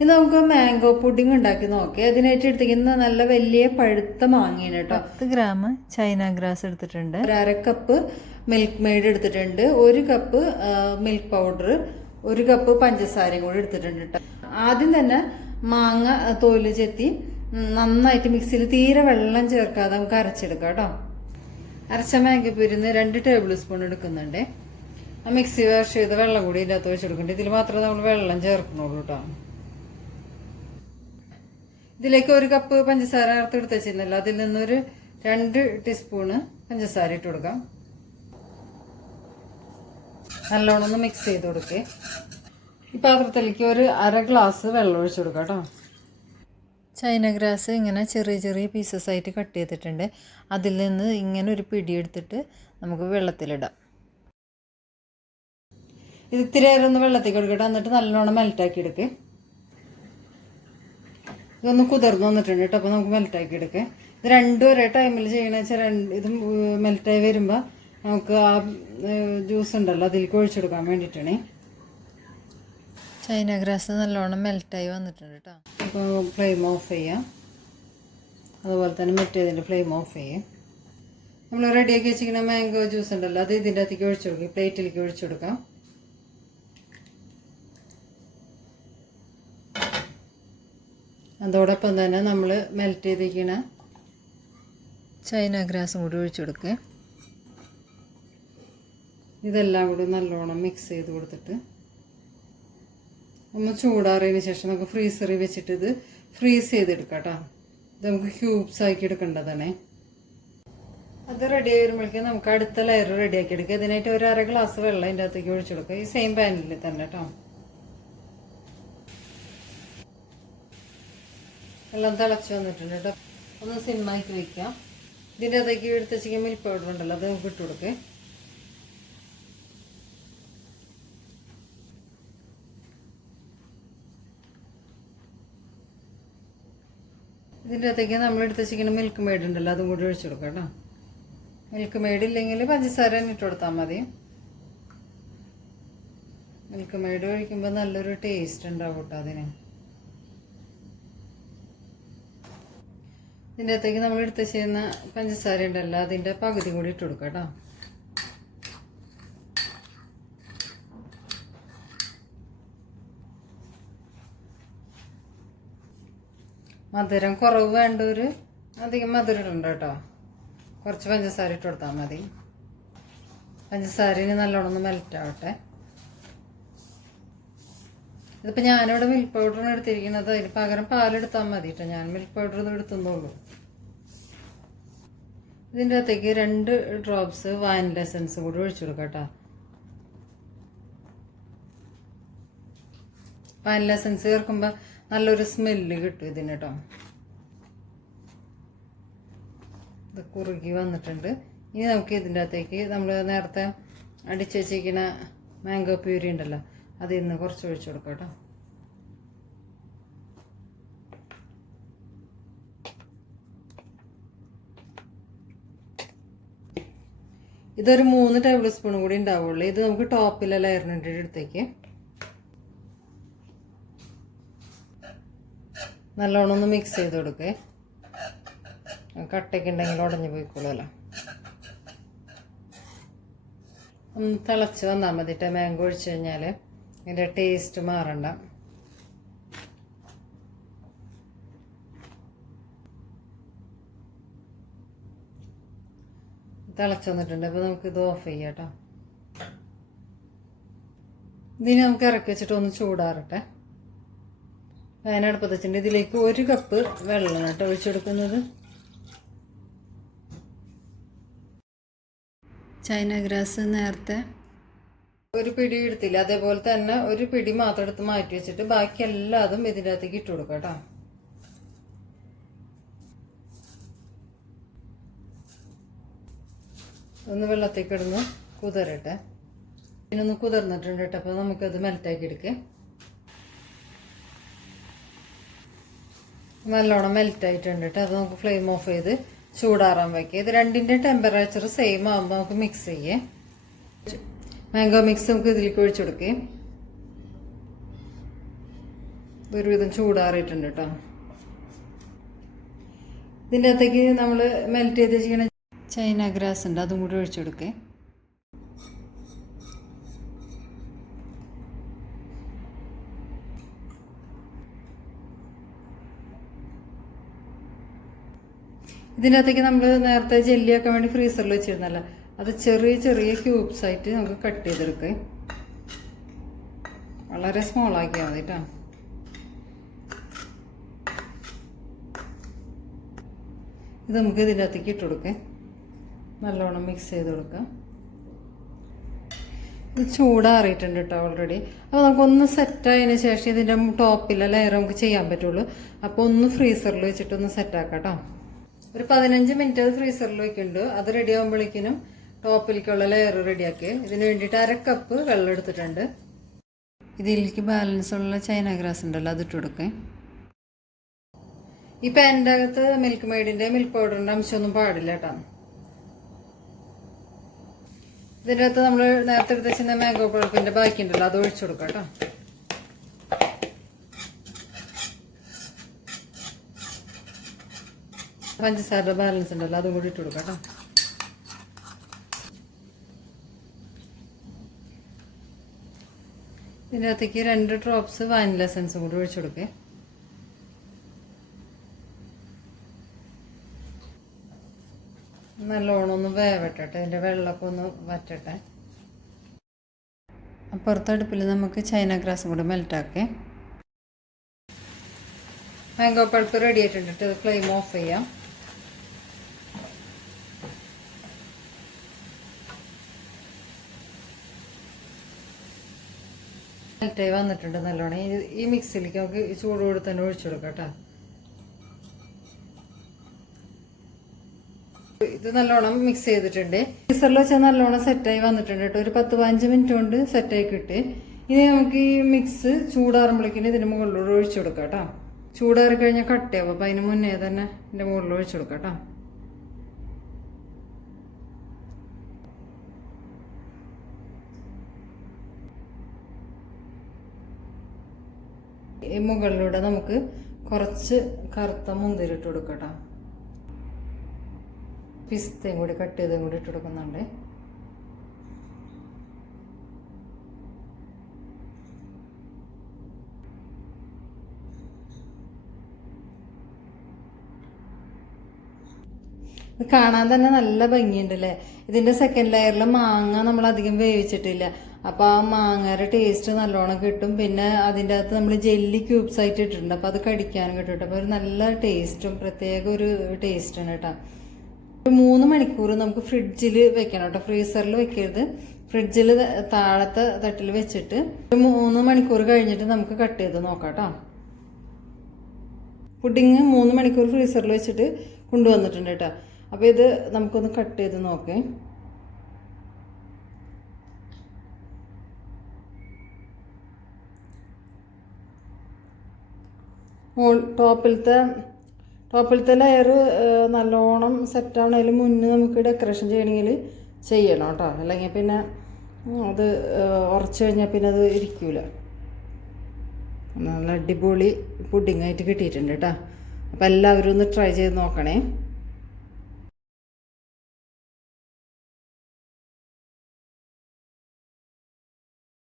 ഇന്ന് നമുക്ക് mango pudding ഉണ്ടാക്കി നോക്കി. അതിനായിട്ട് എടുത്തിരിക്കുന്ന നല്ല വലിയ പഴുത്ത മാങ്ങയാണ് കേട്ടോ. പത്ത് ഗ്രാം ചൈന ഗ്രാസ് എടുത്തിട്ടുണ്ട്. ഒരു അര കപ്പ് മിൽക്ക് മെയ്ഡ് എടുത്തിട്ടുണ്ട്. ഒരു കപ്പ് മിൽക്ക് പൗഡർ ഒരു കപ്പ് പഞ്ചസാരയും കൂടി എടുത്തിട്ടുണ്ട് കേട്ടോ. ആദ്യം തന്നെ മാങ്ങ തോൽ ചെത്തി നന്നായിട്ട് മിക്സിയിൽ തീരെ വെള്ളം ചേർക്കാതെ നമുക്ക് അരച്ചെടുക്കാം കേട്ടോ. അരച്ച മാങ്ങ മാങ്കപ്പൂരിന്ന് രണ്ട് ടേബിൾ സ്പൂൺ എടുക്കുന്നുണ്ട്. ആ മിക്സി വാഷ് ചെയ്ത് വെള്ളം കൂടി ഇതിനകത്ത് വെച്ചെടുക്കുന്നുണ്ട്. ഇതിൽ മാത്രമേ നമ്മൾ വെള്ളം ചേർക്കണുള്ളൂ കേട്ടോ. ഇതിലേക്ക് ഒരു കപ്പ് പഞ്ചസാര ചേർത്ത് എടുത്ത് വെച്ചിരുന്നല്ലോ അതിൽ നിന്നൊരു രണ്ട് ടീസ്പൂണ് പഞ്ചസാര ഇട്ട് കൊടുക്കാം. നല്ലോണം ഒന്ന് മിക്സ് ചെയ്ത് കൊടുക്കേ. ഈ പാത്രത്തിലേക്ക് ഒരു അര ഗ്ലാസ് വെള്ളം ഒഴിച്ചു കൊടുക്കാം കേട്ടോ. ചൈന ഗ്രാസ് ഇങ്ങനെ ചെറിയ ചെറിയ പീസസ് ആയിട്ട് കട്ട് ചെയ്തിട്ടുണ്ട്. അതിൽ നിന്ന് ഇങ്ങനെ ഒരു പിടി എടുത്തിട്ട് നമുക്ക് വെള്ളത്തിലിടാം. ഇത് ഇത്തിരി നേരം ഒന്ന് വെള്ളത്തിൽ കൊടുക്കട്ടെ എന്നിട്ട് നല്ലോണം മെൽറ്റാക്കി എടുക്ക്. ഇതൊന്ന് കുതിർന്ന് വന്നിട്ടുണ്ട് കേട്ടോ. അപ്പോൾ നമുക്ക് മെൽറ്റാക്കി എടുക്കാം. ഇത് രണ്ടും ഒരേ ടൈമിൽ ചെയ്യണമെന്ന് വെച്ചാൽ രണ്ട് ഇത് മെൽറ്റായി വരുമ്പോൾ നമുക്ക് ആ ജ്യൂസ് ഉണ്ടല്ലോ അതിലേക്ക് ഒഴിച്ചെടുക്കാൻ വേണ്ടിയിട്ടാണ്. ചൈന ഗ്രാസ് നല്ലോണം മെൽറ്റായി വന്നിട്ടുണ്ട് കേട്ടോ അപ്പോൾ ഫ്ലെയിം ഓഫ് ചെയ്യാം. അതുപോലെ തന്നെ മറ്റേതിന്റെ ഫ്ലെയിം ഓഫ് ചെയ്യും. നമ്മൾ റെഡിയാക്കി വെച്ചിരിക്കുന്ന മാംഗോ ജ്യൂസ് ഉണ്ടല്ലോ അത് ഇതിന്റെ അകത്തേക്ക് ഒഴിച്ചു കൊടുക്കാം. പ്ലേറ്റിലേക്ക് ഒഴിച്ചു കൊടുക്കാം. അതോടൊപ്പം തന്നെ നമ്മൾ മെൽറ്റ് ചെയ്തിരിക്കുന്ന ചൈന ഗ്രാസും കൂടി ഒഴിച്ചു കൊടുക്കുക ഇതെല്ലാം കൂടി നല്ലോണം മിക്സ് ചെയ്ത് കൊടുത്തിട്ട് ഒന്ന് ചൂടാറിയതിന് ശേഷം നമുക്ക് ഫ്രീസറിൽ വെച്ചിട്ട് ഇത് ഫ്രീസ് ചെയ്തെടുക്കാം കേട്ടോ ഇത് നമുക്ക് ക്യൂബ്സ് ആക്കി എടുക്കേണ്ടതാണേ അത് റെഡി ആയി വരുമ്പോഴേക്കും നമുക്ക് അടുത്ത ലെയർ റെഡിയാക്കി എടുക്കുക ഇതിനായിട്ട് ഒരു അര ഗ്ലാസ് വെള്ളം അതിന്റെ അകത്തേക്ക് ഒഴിച്ചു കൊടുക്കുക ഈ സെയിം പാനിൽ തന്നെ കേട്ടോ എല്ലാം തിളച്ച് വന്നിട്ടുണ്ട് കേട്ടോ. ഒന്ന് സിമ്മാക്കി വെക്കാം. ഇതിന്റെ അതേക്ക് എടുത്ത് വെച്ചിരിക്കുന്ന മിൽക്ക് പൗഡർ ഉണ്ടല്ലോ അത് നമുക്ക് ഇട്ട് കൊടുക്കേ. ഇതിന്റെ അകത്തേക്ക് നമ്മൾ എടുത്ത് വെച്ചിരിക്കുന്ന മിൽക്ക് മെയ്ഡ് ഉണ്ടല്ലോ അതും കൂടി ഒഴിച്ചു കൊടുക്കാം കേട്ടോ. മിൽക്ക് മെയ്ഡ് ഇല്ലെങ്കിൽ പഞ്ചസാര തന്നെ ഇട്ട് കൊടുത്താൽ മതി. മിൽക്ക് മെയ്ഡ് ഒഴിക്കുമ്പോൾ നല്ലൊരു ടേസ്റ്റ് ഉണ്ടാവും കേട്ടോ അതിന്. ഇതിന്റെ അകത്തേക്ക് നമ്മൾ എടുത്ത് ചെയ്യുന്ന പഞ്ചസാര ഉണ്ടല്ലോ അതിന്റെ പകുതി കൂടി ഇട്ട് കൊടുക്കാം കേട്ടോ. മധുരം കുറവ് വേണ്ടവർ അധികം മധുരം ഇടണ്ട കേട്ടോ. കുറച്ച് പഞ്ചസാര ഇട്ട് കൊടുത്താൽ മതി. പഞ്ചസാരന് നല്ലോണം ഒന്ന് മെൽറ്റ് ആവട്ടെ. ഇതിപ്പോൾ ഞാനിവിടെ മിൽക്ക് പൗഡറാണ് എടുത്തിരിക്കുന്നത്. അതിന് പകരം പാലെടുത്താൽ മതി കേട്ടോ ഞാൻ മിൽക്ക് പൗഡർ ഒന്നും എടുത്തുന്നുള്ളൂ ഇതിന്റെ അകത്തേക്ക് രണ്ട് ഡ്രോപ്സ് വാനില എസൻസ് കൂടി ഒഴിച്ചു കൊടുക്കാം വാനില എസൻസ് ചേർക്കുമ്പോൾ നല്ലൊരു സ്മെല്ല് കിട്ടും ഇതിന് കേട്ടോ ഇത് കുറുകി വന്നിട്ടുണ്ട്. ഇനി നമുക്ക് ഇതിന്റെ അകത്തേക്ക് നമ്മൾ നേരത്തെ അടിച്ചു വെച്ചിരിക്കുന്ന മാംഗോ പ്യൂരി ഉണ്ടല്ലോ അതിൽ നിന്ന് കുറച്ച് ഒഴിച്ചു കൊടുക്കാം കേട്ടോ. ഇതൊരു മൂന്ന് ടേബിൾ സ്പൂൺ കൂടി ഉണ്ടാവുള്ളൂ. ഇത് നമുക്ക് ടോപ്പിലെ ലയറിനിട്ട് അടുത്തേക്ക് നല്ലോണം ഒന്ന് മിക്സ് ചെയ്ത് കൊടുക്കേ. കട്ടയ്ക്ക് ഉണ്ടെങ്കിൽ ഉടഞ്ഞു പോയിക്കോളൂല്ലോ ഒന്ന് തിളച്ച് വന്നാൽ മതി മാങ്കോ ഒഴിച്ച് കഴിഞ്ഞാൽ ഇതിന്റെ ടേസ്റ്റ് മാറണ്ട. തിളച്ച് വന്നിട്ടുണ്ട്. അപ്പോൾ നമുക്ക് ഇത് ഓഫ് ചെയ്യാം കേട്ടോ. ഇതിന് നമുക്ക് ഇറക്കി വെച്ചിട്ട് ഒന്ന് ചൂടാറട്ടെ. അതിനടുപ്പത്ത് വെച്ചിട്ടുണ്ട്. ഇതിലേക്ക് ഒരു കപ്പ് വെള്ളം കേട്ടോ ഒഴിച്ചെടുക്കുന്നത്. ചൈന ഗ്രാസ് നേരത്തെ ഒരു പിടി എടുത്തില്ല. അതേപോലെ തന്നെ ഒരു പിടി മാത്രം എടുത്ത് മാറ്റി വെച്ചിട്ട് ബാക്കി എല്ലാതും ഇതിന്റെ അകത്തേക്ക് ഇട്ട് കൊടുക്കാം കേട്ടോ. ഒന്ന് വെള്ളത്തേക്ക് ഇടുന്നു. കുതിരട്ടെ. ഇതിനൊന്ന് കുതിർന്നിട്ടുണ്ട് കേട്ടോ. അപ്പോൾ നമുക്കത് മെൽറ്റാക്കി എടുക്കാം. നല്ലോണം മെൽറ്റ് ആയിട്ടുണ്ട് കേട്ടോ. അത് നമുക്ക് ഫ്ലെയിം ഓഫ് ചെയ്ത് ചൂടാറാൻ വയ്ക്കുക ഇത് രണ്ടിന്റെ ടെമ്പറേച്ചർ സെയിം ആകുമ്പോൾ നമുക്ക് മിക്സ് ചെയ്യേ. മാംഗോ മിക്സ് നമുക്ക് ഇതിലേക്ക് ഒഴിച്ചു കൊടുക്കേ. ഒരുവിധം ചൂടാറിയിട്ടുണ്ട് കേട്ടോ ഇതിന്റെ അകത്തേക്ക് നമ്മൾ മെൽറ്റ് ചെയ്ത് വെച്ചിരിക്കുന്ന ചൈന ഗ്രാസ് ഉണ്ട് അതും കൂടി ഒഴിച്ചു കൊടുക്കേ. ഇതിന്റെ അകത്തേക്ക് നമ്മൾ നേരത്തെ ജെല്ലിയാക്കാൻ വേണ്ടി ഫ്രീസറിൽ വെച്ചിരുന്നല്ലോ. അത് ചെറിയ ചെറിയ ക്യൂബ്സ് ആയിട്ട് നമുക്ക് കട്ട് ചെയ്തെടുക്കുക വളരെ സ്മോൾ ആക്കിയാൽ മതി കേട്ടോ ഇത് നമുക്ക് ഇതിന്റെ അകത്തേക്ക് ഇട്ട് കൊടുക്കാം. നല്ലോണം മിക്സ് ചെയ്ത് കൊടുക്കാം. ഇത് ചൂടാറിയിട്ടുണ്ട് കേട്ടോ ഓൾറെഡി അപ്പോൾ നമുക്കൊന്ന് സെറ്റായതിന് ശേഷം ഇതിന്റെ ടോപ്പിലെ ലെയർ നമുക്ക് ചെയ്യാൻ പറ്റുള്ളൂ. അപ്പോൾ ഒന്ന് ഫ്രീസറിൽ വെച്ചിട്ടൊന്ന് സെറ്റാക്കാം കേട്ടോ ഒരു പതിനഞ്ച് മിനിറ്റ് അത് ഫ്രീസറിൽ വെക്കുന്നുണ്ട്. അത് റെഡി ആകുമ്പോഴേക്കിനും ടോപ്പിലേക്കുള്ള ലെയർ റെഡിയാക്കി. ഇതിന് വേണ്ടിയിട്ട് അര കപ്പ് വെള്ളം എടുത്തിട്ടുണ്ട്. ഇതിലേക്ക് ബാലൻസ് ഉള്ള ചൈന ഗ്രാസ് ഉണ്ടല്ലോ അതിട്ട് കൊടുക്കേ. ഈ പാനിന്റെ അകത്ത് മിൽക്ക് മെയ്ഡിന്റെ മിൽക്ക് പൗഡറിന്റെ അംശമൊന്നും പാടില്ല കേട്ടോ. ഇതിന്റെ അകത്ത് നമ്മൾ നേരത്തെ എടുത്ത് വെച്ചിരുന്ന മാംഗോ പഴുപ്പിന്റെ ബാക്കി ഉണ്ടല്ലോ അത് ഒഴിച്ചു കൊടുക്കാം കേട്ടോ. പഞ്ചസാരയുടെ ബാലൻസ് ഉണ്ടല്ലോ അതും കൂടി ഇട്ട് കൊടുക്കാം കേട്ടോ. ഇതിന്റെ അകത്തേക്ക് രണ്ട് ഡ്രോപ്സ് വാനില എസൻസ് കൂടി ഒഴിച്ചു കൊടുക്കേ. നല്ലോണം ഒന്ന് വേവട്ടെ ഇതിന്റെ വെള്ളമൊക്കെ ഒന്ന് വറ്റട്ടെ. അപ്പുറത്തെ അടുപ്പിൽ നമുക്ക് ചൈന ഗ്രാസും കൂടി മെൽറ്റാക്കേ മാംഗോ പഴുപ്പ് റെഡി ആയിട്ടുണ്ട്. ഇത് ഫ്ലെയിം ഓഫ് ചെയ്യാം. മെൽറ്റായി വന്നിട്ടുണ്ട് നല്ലോണം. ഈ- മിക്സിയിലേക്ക് നമുക്ക് ചൂട് കൂടി തന്നെ ഒഴിച്ചു കൊടുക്കാം കേട്ടോ. ഇത് നല്ലോണം മിക്സ് ചെയ്തിട്ടുണ്ട്. മിക്സറിൽ വെച്ചാൽ നല്ലോണം സെറ്റായി വന്നിട്ടുണ്ട് കേട്ടോ. ഒരു പത്ത് പതിനഞ്ച് മിനിറ്റ് കൊണ്ട് സെറ്റായി കിട്ടി. ഇനി നമുക്ക് ഈ മിക്സ് ചൂടാറുമ്പോഴേക്കിന് ഇതിന് മുകളിലൂടെ ഒഴിച്ചു കൊടുക്കാം കേട്ടോ. ചൂടാറി കഴിഞ്ഞാൽ കട്ടയാവും അപ്പം അതിന് മുന്നേ തന്നെ ഇതിന്റെ മുകളിൽ ഒഴിച്ചു കൊടുക്കാം കേട്ടോ. മുകളിലൂടെ നമുക്ക് കുറച്ച് കറുത്ത മുന്തിരി ഇട്ട് പിസ്തയും കൂടി കട്ട് ചെയ്തും കൂടി ഇട്ട് കൊടുക്കുന്നുണ്ട്. ഇത് കാണാൻ തന്നെ നല്ല ഭംഗിയുണ്ടല്ലേ? ഇതിന്റെ സെക്കൻഡ് ലെയറിൽ മാങ്ങ നമ്മൾ അധികം വേവിച്ചിട്ടില്ല. അപ്പൊ ആ മാങ്ങയുടെ ടേസ്റ്റ് നല്ലോണം കിട്ടും. പിന്നെ അതിന്റെ അകത്ത് നമ്മൾ ജെല്ലി ക്യൂബ്സ് ആയിട്ട് ഇട്ടിട്ടുണ്ട്. അപ്പൊ അത് കടിക്കാനും കിട്ടും അപ്പൊ ഒരു നല്ല ടേസ്റ്റും പ്രത്യേക ഒരു ടേസ്റ്റാണ് കേട്ടോ. ഒരു മൂന്ന് മണിക്കൂർ നമുക്ക് ഫ്രിഡ്ജിൽ വെക്കണം കേട്ടോ. ഫ്രീസറിൽ വെക്കരുത്. ഫ്രിഡ്ജിൽ താഴത്തെ തട്ടിൽ വെച്ചിട്ട് ഒരു മൂന്ന് മണിക്കൂർ കഴിഞ്ഞിട്ട് നമുക്ക് കട്ട് ചെയ്ത് നോക്കാം കേട്ടോ. പുഡിങ് മൂന്ന് മണിക്കൂർ ഫ്രീസറിൽ വെച്ചിട്ട് കൊണ്ടുവന്നിട്ടുണ്ട് കേട്ടോ. അപ്പോൾ ഇത് നമുക്കൊന്ന് കട്ട് ചെയ്ത് നോക്കേ. ടോപ്പിലത്തെ ടോപ്പിലത്തെ ലെയർ നല്ലോണം സെറ്റ് ആവണതിന് മുന്നേ നമുക്ക് ഡെക്കറേഷൻ ചെയ്യണമെങ്കിൽ ചെയ്യണം കേട്ടോ. അല്ലെങ്കിൽ പിന്നെ അത് ഉറച്ചു കഴിഞ്ഞാൽ പിന്നെ അത് ഇരിക്കൂല. നല്ല അടിപൊളി പുഡിങ്ങായിട്ട് കിട്ടിയിട്ടുണ്ട് കേട്ടോ. അപ്പോൾ എല്ലാവരും ഒന്ന് ട്രൈ ചെയ്ത് നോക്കണേ.